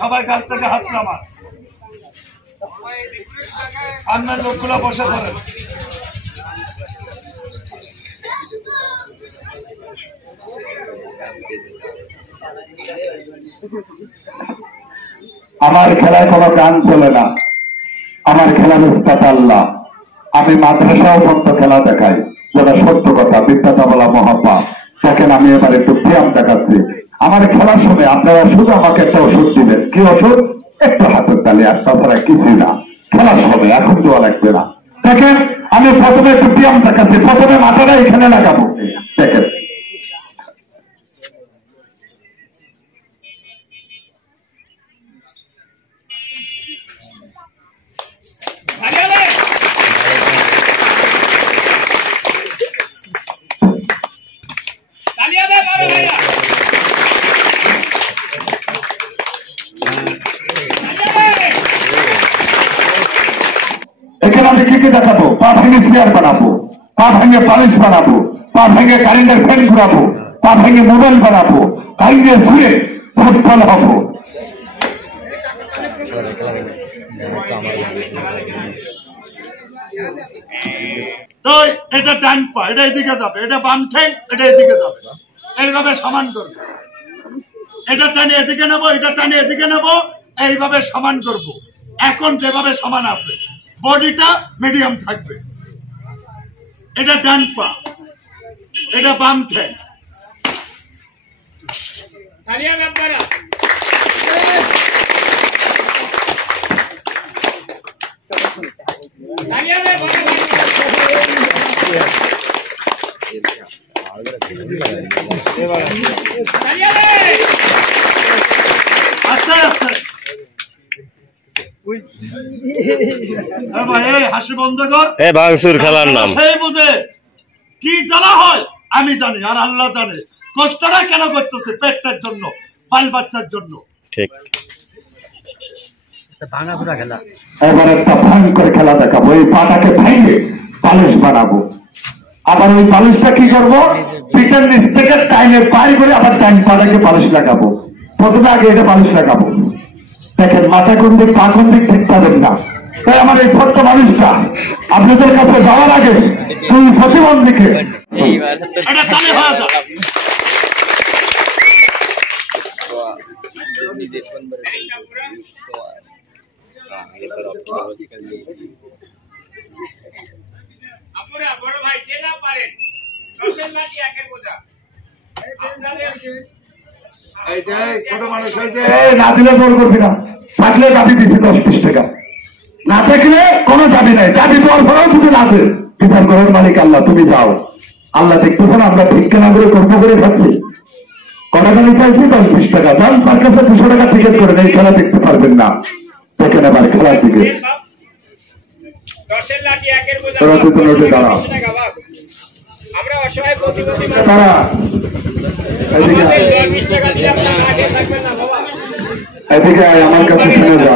সবাই কাছ থেকে হাত নামান, সামনের লোকগুলো বসে পড়েন। আমার খেলায় কোনো গান চলে না, আমার খেলার উস্তাদ আল্লাহ। আমি মাদ্রাসাও পর্যন্ত খেলা দেখাই, যেটা সত্য কথা, মিথ্যা বলা মহাপাপ। দেখেন আমি এবার একটু ব্যায়াম দেখাচ্ছি। আমার খেলার সময় আপনারা শুধু আমাকে একটা ওষুধ দিবেন। কি ওষুধ? একটু হাতের তালি, আর তাছাড়া কিছুই না। খেলার সময় এখন দেওয়া লাগবে না। দেখেন আমি প্রথমে একটু ব্যায়াম দেখাচ্ছি। প্রথমে মাথাটা এখানে লাগাবো, দেখেন। এখানে আমি কি কি দেখাবো? পা ভেঙে চেয়ার বানাবো, পা ভেঙে পালিশ বানাবো, পা ভেঙে কারেন্টের ফ্যান ঘুরাবো, পা ভেঙে মোবাইল বানাবো, কারেন্টে শুয়ে ফুটবল হবো। তো এটা ডান পা, এটা এদিকে যাবে, এটা বাম ঠ্যাং, এটা এদিকে যাবে, এইভাবে সমান করবো। এটা টানে এদিকে নেবো, এটা টানে এদিকে নেবো, এইভাবে সমান করব। এখন যেভাবে সমান আছে, বডিটা মিডিয়াম থাকবে। এটা ডান পা, এটা বাম ঠ্যাং। আস্তে আস্তে হাসি বন্ধ কর। ভাঙচুর খেলার নাম সেই বুঝে কি জ্বালা হয় আমি জানি, আর আল্লাহ জানে। কষ্টটা কেন করতেছে? পেটটার জন্য, বাল বাচ্চার জন্য। ঠিক। ভাঙাচুরা খেলা, এবার একটা ভয়ঙ্কর খেলা দেখাবো। এই পাটাকে ভেঙে পালিশ বানাবো। আবার ওই পালিশটা কি করবো? পিঠের নিচ থেকে টাইমে পাই করে আবার টাইম পাটাকে পালিশ লাগাবো। প্রথমে আগে এটা পালিশ লাগাবো। দেখেন মাথা কোন দিক, পা কোন দিক ঠিক পাবেন না। তাই আমার এই ছোট্ট মানুষটা আপনাদের কাছে যাওয়ার আগে তুই প্রতিবন্ধীকে না দিলে জোর করবি না। থাকলে দাবি দিচ্ছি 10-20 টাকা, না থাকলে কোনো দাবি নাই। দাবি দেওয়ার পরেও যদি না দেয়, বিচার করার মালিক আল্লাহ। তুমি যাও, আল্লাহ দেখতেছেন আমরা ভিক্ষা না করে কর্ম করে খাচ্ছি। কটাখানি পাইছি 10-20 টাকা। যান তার কাছে 200 টাকা টিকিট করে এই খেলা দেখতে পারবেন না। দেখেন এবার খেলার দিকে দাঁড়া, এদিকে আমার কাছে শুনে যা।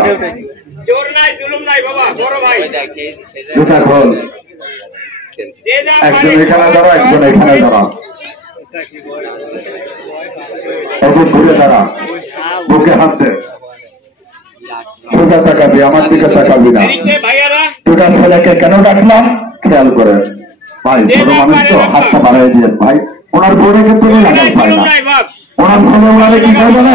জুতা খোল, একজন এখানে দাঁড়া, একজন এখানে দাঁড়া। একজন ঘুরে দাঁড়া, বুকে হাসছে। সোজা তাকাবি, আমার দিকে তাকাবি না। দুটা ছেলেকে কেন ডাকলাম খেয়াল করে ভাই। ছোট মানুষ তো, হাতটা বাড়াই দিয়ে ভাই। ওনার বোনে কিন্তু লাগাই পায় না। ওনার ছেলে ওনারে কি করবে না?